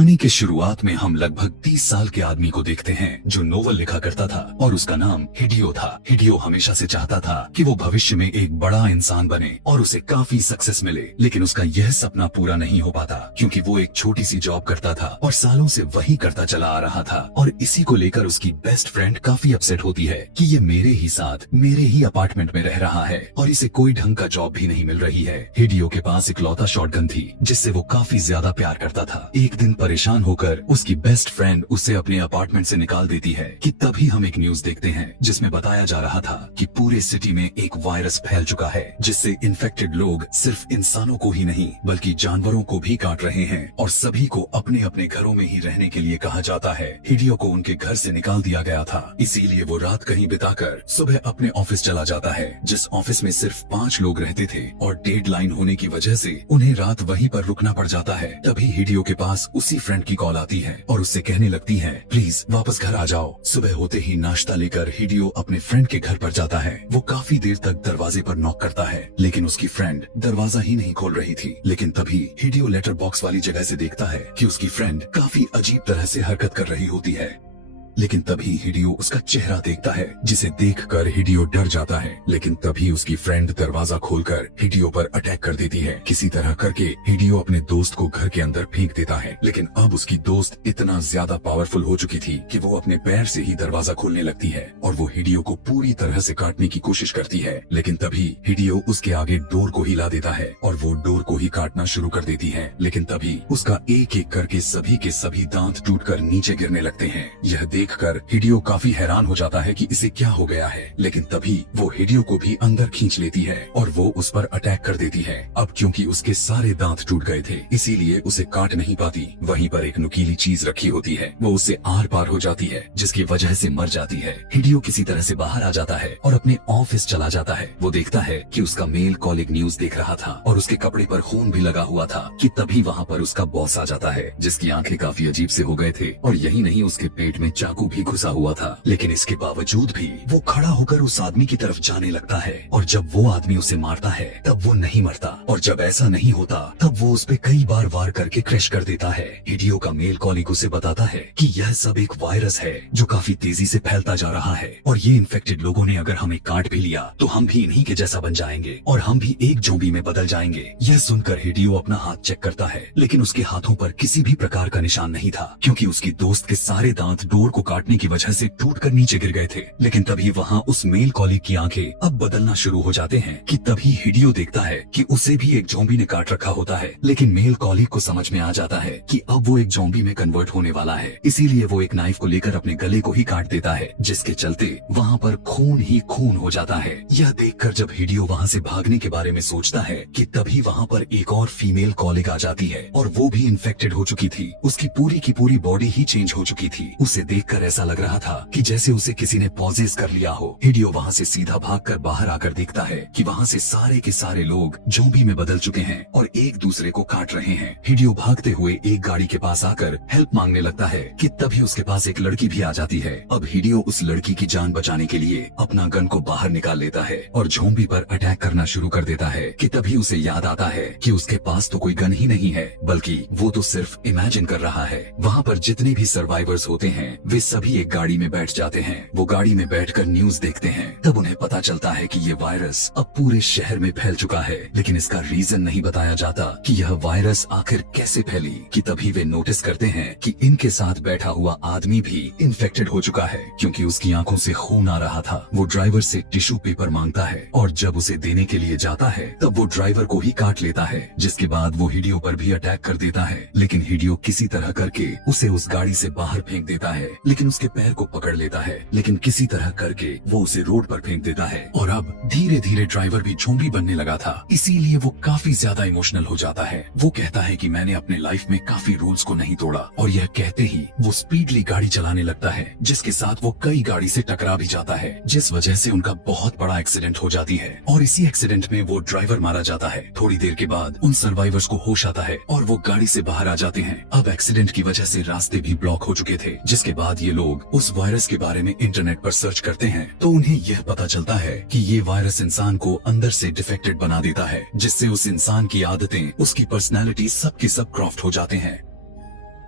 कहानी के शुरुआत में हम लगभग 30 साल के आदमी को देखते हैं जो नोवेल लिखा करता था और उसका नाम हिडियो था। हिडियो हमेशा से चाहता था कि वो भविष्य में एक बड़ा इंसान बने और उसे काफी सक्सेस मिले, लेकिन उसका यह सपना पूरा नहीं हो पाता क्योंकि वो एक छोटी सी जॉब करता था और सालों से वही करता चला आ रहा था। और इसी को लेकर उसकी बेस्ट फ्रेंड काफी अपसेट होती है कि ये मेरे ही साथ मेरे ही अपार्टमेंट में रह रहा है और इसे कोई ढंग का जॉब भी नहीं मिल रही है। हिडियो के पास इकलौता शॉटगन थी जिससे वो काफी ज्यादा प्यार करता था। एक दिन परेशान होकर उसकी बेस्ट फ्रेंड उसे अपने अपार्टमेंट से निकाल देती है कि तभी हम एक न्यूज देखते हैं जिसमें बताया जा रहा था कि पूरे सिटी में एक वायरस फैल चुका है जिससे इन्फेक्टेड लोग सिर्फ इंसानों को ही नहीं बल्कि जानवरों को भी काट रहे हैं और सभी को अपने अपने घरों में ही रहने के लिए कहा जाता है। हिडियो को उनके घर से निकाल दिया गया था, इसीलिए वो रात कहीं बिताकर सुबह अपने ऑफिस चला जाता है, जिस ऑफिस में सिर्फ 5 लोग रहते थे और डेडलाइन होने की वजह से उन्हें रात वहीं पर रुकना पड़ जाता है। तभी हिडियो के पास उसी फ्रेंड की कॉल आती है और उससे कहने लगती है प्लीज वापस घर आ जाओ। सुबह होते ही नाश्ता लेकर हिडियो अपने फ्रेंड के घर पर जाता है। वो काफी देर तक दरवाजे पर नॉक करता है लेकिन उसकी फ्रेंड दरवाजा ही नहीं खोल रही थी। लेकिन तभी हिडियो लेटर बॉक्स वाली जगह से देखता है कि उसकी फ्रेंड काफी अजीब तरह से हरकत कर रही होती है। लेकिन तभी हिडियो उसका चेहरा देखता है जिसे देखकर हिडियो डर जाता है। लेकिन तभी उसकी फ्रेंड दरवाजा खोलकर हिडियो पर अटैक कर देती है। किसी तरह करके हिडियो अपने दोस्त को घर के अंदर फेंक देता है, लेकिन अब उसकी दोस्त इतना ज्यादा पावरफुल हो चुकी थी कि वो अपने पैर से ही दरवाजा खोलने लगती है और वो हिडियो को पूरी तरह से काटने की कोशिश करती है। लेकिन तभी हिडियो उसके आगे डोर को हिला देता है और वो डोर को ही काटना शुरू कर देती है। लेकिन तभी उसका एक एक करके सभी के सभी दांत टूटकर नीचे गिरने लगते हैं। यह देखकर हिडियो काफी हैरान हो जाता है कि इसे क्या हो गया है। लेकिन तभी वो हिडियो को भी अंदर खींच लेती है और वो उस पर अटैक कर देती है। अब क्योंकि उसके सारे दांत टूट गए थे इसीलिए उसे काट नहीं पाती। वहीं पर एक नुकीली चीज रखी होती है, वो उससे आर पार हो जाती है जिसकी वजह से मर जाती है। हिडियो किसी तरह से बाहर आ जाता है और अपने ऑफिस चला जाता है। वो देखता है कि उसका मेल कॉलिग न्यूज देख रहा था और उसके कपड़े पर खून भी लगा हुआ था कि तभी वहाँ पर उसका बॉस आ जाता है जिसकी आंखें काफी अजीब से हो गए थे और यही नहीं उसके पेट में चाकू भी घुसा हुआ था। लेकिन इसके बावजूद भी वो खड़ा होकर उस आदमी की तरफ जाने लगता है और जब वो आदमी उसे मारता है तब वो नहीं मरता और जब ऐसा नहीं होता तब वो उस पे कई बार वार करके क्रैश कर देता है। हिडियो का मेल कॉलिग उसे बताता है कि यह सब एक वायरस है जो काफी तेजी से फैलता जा रहा है और ये इन्फेक्टेड लोगों ने अगर हमें काट भी लिया तो हम भी इन्हीं के जैसा बन जाएंगे और हम भी एक ज़ॉम्बी में बदल जाएंगे। यह सुनकर हिडियो अपना हाथ चेक करता है लेकिन उसके हाथों पर किसी भी प्रकार का निशान नहीं था क्योंकि उसकी दोस्त के सारे दांत डोर को काटने की वजह से टूटकर नीचे गिर गए थे। लेकिन तभी वहाँ उस मेल कॉलिग की आंखें अब बदलना शुरू हो जाते हैं कि तभी हिडियो देखता है कि उसे भी एक ज़ॉम्बी ने काट रखा होता है। लेकिन मेल कॉलिग को समझ में आ जाता है कि अब वो एक ज़ॉम्बी में कन्वर्ट होने वाला है, इसीलिए वो एक नाइफ को लेकर अपने गले को ही काट देता है जिसके चलते वहाँ पर खून ही खून हो जाता है। यह देखकर जब हिडियो वहाँ से भागने के बारे में सोचता है कि तभी वहाँ पर एक और फीमेल कॉलिग आ जाती है और वो भी इन्फेक्टेड हो चुकी थी। उसकी पूरी की पूरी बॉडी ही चेंज हो चुकी थी। उसे देखकर ऐसा लग रहा था कि जैसे उसे किसी ने पॉजेस कर लिया हो। हिडियो वहाँ से सीधा भागकर बाहर आकर देखता है कि वहाँ से सारे के सारे लोग ज़ॉम्बी में बदल चुके हैं और एक दूसरे को काट रहे हैं। हिडियो भागते हुए एक गाड़ी के पास आकर हेल्प मांगने लगता है कि तभी उसके पास एक लड़की भी आ जाती है। अब हिडियो उस लड़की की जान बचाने के लिए अपना गन को बाहर निकाल लेता है और ज़ॉम्बी पर अटैक करना शुरू कर देता है कि तभी उसे याद आता है कि उसके पास तो कोई गन ही नहीं है बल्कि वो तो सिर्फ इमेजिन कर रहा है। वहाँ पर जितने भी सर्वाइवर्स होते हैं वे सभी एक गाड़ी में बैठ जाते हैं। वो गाड़ी में बैठकर न्यूज देखते हैं। तब उन्हें पता चलता है कि ये वायरस अब पूरे शहर में फैल चुका है, लेकिन इसका रीजन नहीं बताया जाता कि यह वायरस आखिर कैसे फैली। कि तभी वे नोटिस करते हैं कि इनके साथ बैठा हुआ आदमी भी इन्फेक्टेड हो चुका है क्योंकि उसकी आंखों से खून आ रहा था। वो ड्राइवर से टिश्यू पेपर मांगता है और जब उसे देने के लिए जाता है तब वो ड्राइवर को ही काट लेता है, जिसके बाद वो हिडियो पर भी अटैक कर देता है। लेकिन हिडियो किसी तरह करके उसे उस गाड़ी से बाहर फेंक देता है, लेकिन उसके पैर को पकड़ लेता है। लेकिन किसी तरह करके वो उसे रोड पर फेंक देता है और अब धीरे धीरे ड्राइवर भी ज़ॉम्बी बनने लगा था, इसीलिए वो काफी ज्यादा इमोशनल हो जाता है। वो कहता है कि मैंने अपने लाइफ में काफी रूल्स को नहीं तोड़ा और यह कहते ही वो स्पीडली गाड़ी चलाने लगता है जिसके साथ वो कई गाड़ी से टकरा भी जाता है जिस वजह से उनका बहुत बड़ा एक्सीडेंट हो जाती है और इसी एक्सीडेंट में वो ड्राइवर मारा जाता है। थोड़ी देर के बाद उन सर्वाइवर्स को होश आता है और वो गाड़ी से बाहर आ जाते हैं। अब एक्सीडेंट की वजह से रास्ते भी ब्लॉक हो चुके थे, जिसके बाद ये लोग उस वायरस के बारे में इंटरनेट पर सर्च करते हैं तो उन्हें यह पता चलता है कि ये वायरस इंसान को अंदर से डिफेक्टेड बना देता है जिससे उस इंसान की आदतें, उसकी पर्सनैलिटी सब के सब क्रॉफ्ट हो जाते हैं।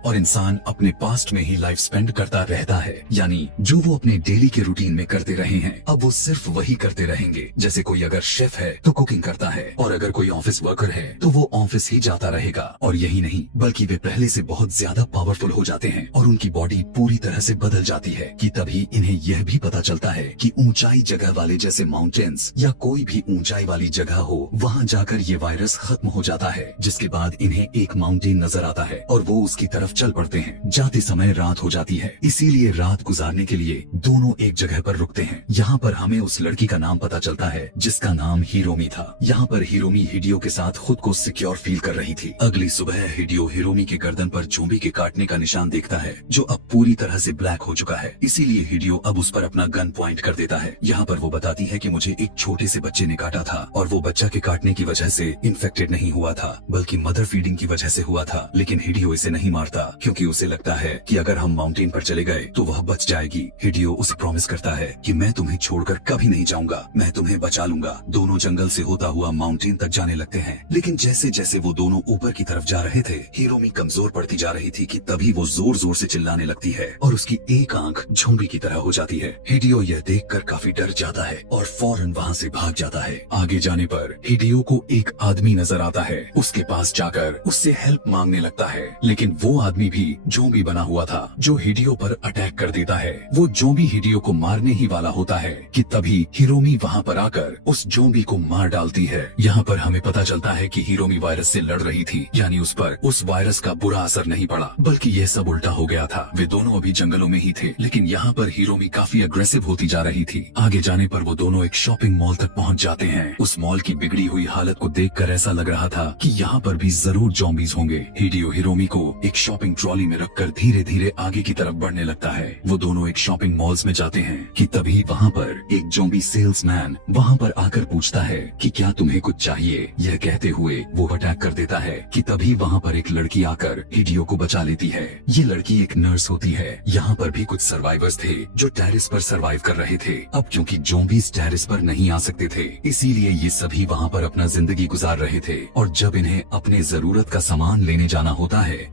और इंसान अपने पास्ट में ही लाइफ स्पेंड करता रहता है, यानी जो वो अपने डेली के रूटीन में करते रहे हैं अब वो सिर्फ वही करते रहेंगे। जैसे कोई अगर शेफ है तो कुकिंग करता है, और अगर कोई ऑफिस वर्कर है तो वो ऑफिस ही जाता रहेगा। और यही नहीं बल्कि वे पहले से बहुत ज्यादा पावरफुल हो जाते हैं और उनकी बॉडी पूरी तरह से बदल जाती है कि तभी इन्हें यह भी पता चलता है कि ऊंचाई जगह वाले जैसे माउंटेन्स या कोई भी ऊंचाई वाली जगह हो वहाँ जाकर ये वायरस खत्म हो जाता है। जिसके बाद इन्हें एक माउंटेन नजर आता है और वो उसकी तरफ चल पड़ते हैं। जाते समय रात हो जाती है, इसीलिए रात गुजारने के लिए दोनों एक जगह पर रुकते हैं। यहाँ पर हमें उस लड़की का नाम पता चलता है जिसका नाम हिरोमी था। यहाँ पर हिरोमी हिडियो के साथ खुद को सिक्योर फील कर रही थी। अगली सुबह हिडियो हिरोमी के गर्दन पर ज़ॉम्बी के काटने का निशान देखता है जो अब पूरी तरह से ब्लैक हो चुका है। इसीलिए हिडियो अब उस पर अपना गन पॉइंट कर देता है। यहाँ पर वो बताती है कि मुझे एक छोटे से बच्चे ने काटा था और वो बच्चा के काटने की वजह से इन्फेक्टेड नहीं हुआ था बल्कि मदर फीडिंग की वजह से हुआ था। लेकिन हिडियो इसे नहीं मारता क्योंकि उसे लगता है कि अगर हम माउंटेन पर चले गए तो वह बच जाएगी। हिडियो उसे प्रॉमिस करता है कि मैं तुम्हें छोड़कर कभी नहीं जाऊंगा, मैं तुम्हें बचा लूंगा। दोनों जंगल से होता हुआ माउंटेन तक जाने लगते हैं। लेकिन जैसे जैसे वो दोनों ऊपर की तरफ जा रहे थे हिरोमी कमजोर पड़ती जा रही थी कि तभी वो जोर जोर से चिल्लाने लगती है और उसकी एक आंख ज़ॉम्बी की तरह हो जाती है। हिडियो यह देखकर काफी डर जाता है और फौरन वहाँ से भाग जाता है। आगे जाने पर हिडियो को एक आदमी नजर आता है। उसके पास जाकर उससे हेल्प मांगने लगता है, लेकिन वो आदमी भी ज़ॉम्बी बना हुआ था जो हिडियो पर अटैक कर देता है। वो ज़ॉम्बी हिडियो को मारने ही वाला होता है कि तभी हिरोमी वहाँ पर आकर उस ज़ॉम्बी को मार डालती है। यहाँ पर हमें पता चलता है कि हिरोमी वायरस से लड़ रही थी, यानी उस पर उस वायरस का बुरा असर नहीं पड़ा बल्कि ये सब उल्टा हो गया था। वे दोनों अभी जंगलों में ही थे, लेकिन यहाँ पर हिरोमी काफी अग्रेसिव होती जा रही थी। आगे जाने पर वो दोनों एक शॉपिंग मॉल तक पहुँच जाते हैं। उस मॉल की बिगड़ी हुई हालत को देखकर ऐसा लग रहा था कि यहाँ पर भी जरूर ज़ॉम्बीज होंगे। हिडियो हिरोमी को एक शॉपिंग ट्रॉली में रखकर धीरे धीरे आगे की तरफ बढ़ने लगता है। वो दोनों एक शॉपिंग मॉल्स में जाते हैं कि तभी वहाँ पर एक ज़ॉम्बी सेल्समैन वहाँ पर आकर पूछता है कि क्या तुम्हें कुछ चाहिए। यह कहते हुए वो अटैक कर देता है कि तभी वहाँ पर एक लड़की आकर हिडियो को बचा लेती है। ये लड़की एक नर्स होती है। यहाँ पर भी कुछ सर्वाइवर्स थे जो टेरिस पर सर्वाइव कर रहे थे। अब क्योंकि ज़ॉम्बीज टेरिस पर नहीं आ सकते थे इसीलिए ये सभी वहाँ पर अपना जिंदगी गुजार रहे थे। और जब इन्हें अपने जरूरत का सामान लेने जाना होता है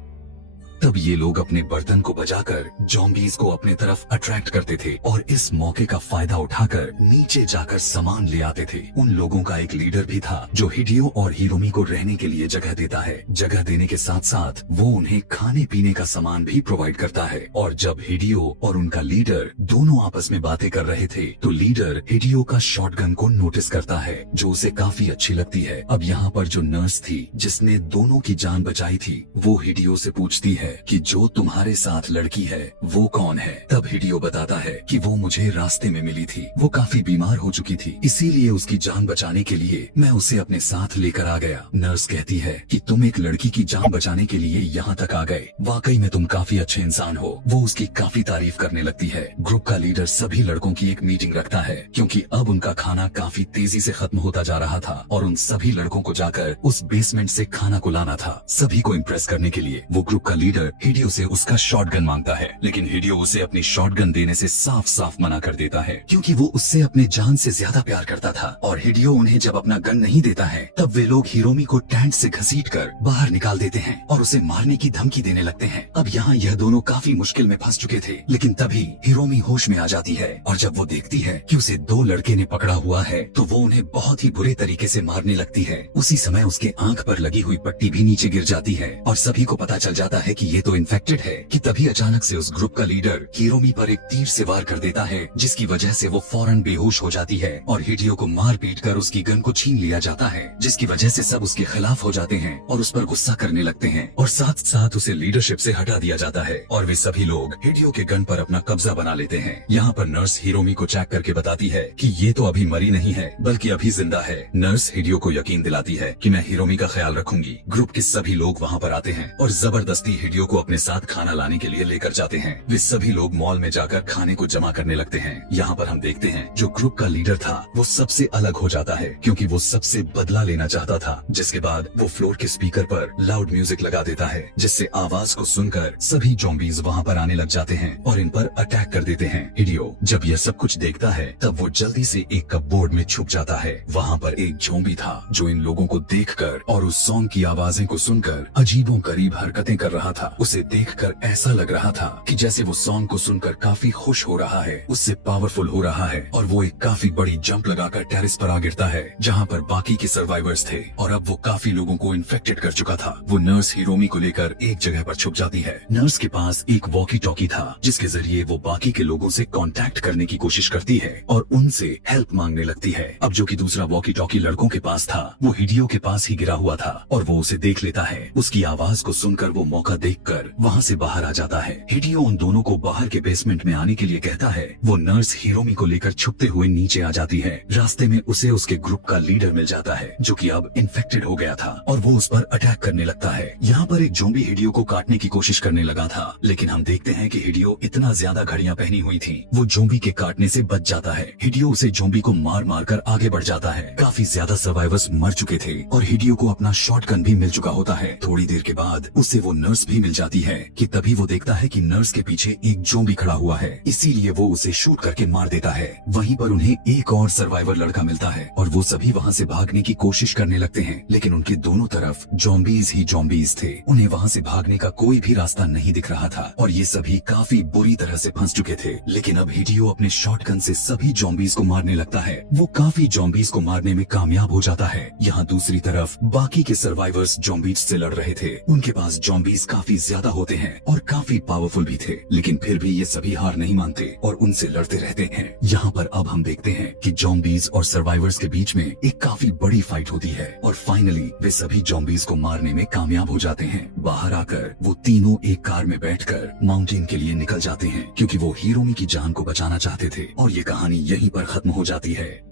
तब ये लोग अपने बर्तन को बजाकर ज़ॉम्बीज को अपने तरफ अट्रैक्ट करते थे और इस मौके का फायदा उठाकर नीचे जाकर सामान ले आते थे। उन लोगों का एक लीडर भी था जो हिडियो और हिरोमी को रहने के लिए जगह देता है। जगह देने के साथ साथ वो उन्हें खाने पीने का सामान भी प्रोवाइड करता है। और जब हिडियो और उनका लीडर दोनों आपस में बातें कर रहे थे तो लीडर हिडियो का शॉटगन को नोटिस करता है जो उसे काफी अच्छी लगती है। अब यहाँ पर जो नर्स थी जिसने दोनों की जान बचाई थी वो हिडियो से पूछती है कि जो तुम्हारे साथ लड़की है वो कौन है। तब हिडियो बताता है कि वो मुझे रास्ते में मिली थी, वो काफी बीमार हो चुकी थी इसीलिए उसकी जान बचाने के लिए मैं उसे अपने साथ लेकर आ गया। नर्स कहती है कि तुम एक लड़की की जान बचाने के लिए यहाँ तक आ गए, वाकई में तुम काफी अच्छे इंसान हो। वो उसकी काफी तारीफ करने लगती है। ग्रुप का लीडर सभी लड़कों की एक मीटिंग रखता है क्योंकि अब उनका खाना काफी तेजी से खत्म होता जा रहा था और उन सभी लड़कों को जाकर उस बेसमेंट से खाना को लाना था। सभी को इम्प्रेस करने के लिए वो ग्रुप का लीडर हिडियो से उसका शॉटगन मांगता है, लेकिन हिडियो उसे अपनी शॉटगन देने से साफ साफ मना कर देता है क्योंकि वो उससे अपने जान से ज्यादा प्यार करता था। और हिडियो उन्हें जब अपना गन नहीं देता है तब वे लोग हिरोमी को टेंट से घसीटकर बाहर निकाल देते हैं और उसे मारने की धमकी देने लगते हैं। अब यहाँ यह दोनों काफी मुश्किल में फंस चुके थे, लेकिन तभी हिरोमी होश में आ जाती है और जब वो देखती है कि उसे दो लड़के ने पकड़ा हुआ है तो वो उन्हें बहुत ही बुरे तरीके से मारने लगती है। उसी समय उसके आंख पर लगी हुई पट्टी भी नीचे गिर जाती है और सभी को पता चल जाता है कि ये तो इन्फेक्टेड है कि तभी अचानक से उस ग्रुप का लीडर हिरोमी पर एक तीर से वार कर देता है जिसकी वजह से वो फौरन बेहोश हो जाती है और हिडियो को मार पीट कर उसकी गन को छीन लिया जाता है जिसकी वजह से सब उसके खिलाफ हो जाते हैं और उस पर गुस्सा करने लगते हैं और साथ साथ उसे लीडरशिप से हटा दिया जाता है और वे सभी लोग हिडियो के गन पर अपना कब्जा बना लेते हैं। यहाँ पर नर्स हिरोमी को चेक करके बताती है कि ये तो अभी मरी नहीं है बल्कि अभी जिंदा है। नर्स हिडियो को यकीन दिलाती है कि मैं हिरोमी का ख्याल रखूंगी। ग्रुप के सभी लोग वहाँ पर आते हैं और जबरदस्ती हिडियो को अपने साथ खाना लाने के लिए लेकर जाते हैं। वे सभी लोग मॉल में जाकर खाने को जमा करने लगते हैं। यहाँ पर हम देखते हैं जो ग्रुप का लीडर था वो सबसे अलग हो जाता है क्योंकि वो सबसे बदला लेना चाहता था। जिसके बाद वो फ्लोर के स्पीकर पर लाउड म्यूजिक लगा देता है जिससे आवाज को सुनकर सभी ज़ॉम्बीज वहाँ पर आने लग जाते हैं और इन पर अटैक कर देते हैं। हिडियो जब यह सब कुछ देखता है तब वो जल्दी से एक कपबोर्ड में छुप जाता है। वहाँ पर एक ज़ॉम्बी था जो इन लोगों को देखकर और उस सॉन्ग की आवाजें को सुनकर अजीबोगरीब हरकतें कर रहा था। उसे देखकर ऐसा लग रहा था कि जैसे वो सॉन्ग को सुनकर काफी खुश हो रहा है, उससे पावरफुल हो रहा है और वो एक काफी बड़ी जंप लगाकर टेरेस पर आ गिरता है जहाँ पर बाकी के सर्वाइवर्स थे और अब वो काफी लोगों को इन्फेक्टेड कर चुका था। वो नर्स हिरोमी को लेकर एक जगह पर छुप जाती है। नर्स के पास एक वॉकी टॉकी था जिसके जरिए वो बाकी के लोगों से कांटेक्ट करने की कोशिश करती है और उनसे हेल्प मांगने लगती है। अब जो कि दूसरा वॉकी टॉकी लड़कों के पास था वो हिडियो के पास ही गिरा हुआ था और वो उसे देख लेता है। उसकी आवाज को सुनकर वो मौका देखकर वहाँ से बाहर आ जाता है। हिडियो उन दोनों को बाहर के बेसमेंट में आने के लिए कहता है। वो नर्स हिरोमी को लेकर छुपते हुए नीचे आ जाती है। रास्ते में उसे उसके ग्रुप का लीडर मिल जाता है जो कि अब इन्फेक्टेड हो गया था और वो उस पर अटैक करने लगता है। यहाँ पर एक ज़ॉम्बी हिडियो को काटने की कोशिश करने लगा था, लेकिन हम देखते हैं कि हिडियो इतना ज्यादा घड़ियां पहनी हुई थी वो ज़ॉम्बी के काटने से बच जाता है। हिडियो उसे ज़ॉम्बी को मार मार कर आगे बढ़ जाता है। काफी ज्यादा सर्वाइवर्स मर चुके थे और हिडियो को अपना शॉटगन भी मिल चुका होता है। थोड़ी देर के बाद उसे वो नर्स भी मिल जाती है कि तभी वो देखता है कि नर्स के पीछे एक ज़ॉम्बी खड़ा हुआ है, इसीलिए वो उसे शूट करके मार देता है। वहीं पर उन्हें एक और सर्वाइवर लड़का मिलता है और वो सभी वहाँ से भागने की कोशिश करने लगते हैं, लेकिन उनके दोनों तरफ ज़ॉम्बीज ही ज़ॉम्बीज थे। उन्हें वहाँ से भागने का कोई भी रास्ता नहीं दिख रहा था और ये सभी काफी बुरी तरह से फंस चुके थे। लेकिन अब हिडियो अपने शॉटगन से सभी ज़ॉम्बीज को मारने लगता है। वो काफी ज़ॉम्बीज को मारने में कामयाब हो जाता है। यहाँ दूसरी तरफ बाकी के सर्वाइवर्स ज़ॉम्बीज से लड़ रहे थे। उनके पास ज़ॉम्बीज काफी ज्यादा होते हैं और काफी पावरफुल भी थे, लेकिन फिर भी ये सभी हार नहीं मानते और उनसे लड़ते रहते हैं। यहाँ पर अब हम देखते हैं कि ज़ॉम्बीज और सर्वाइवर्स के बीच में एक काफी बड़ी फाइट होती है और फाइनली वे सभी ज़ॉम्बीज को मारने में कामयाब हो जाते हैं। बाहर आकर वो तीनों एक कार में बैठकर माउंटेन के लिए निकल जाते हैं क्योंकि वो हिरोमी की जान को बचाना चाहते थे और ये कहानी यहीं पर खत्म हो जाती है।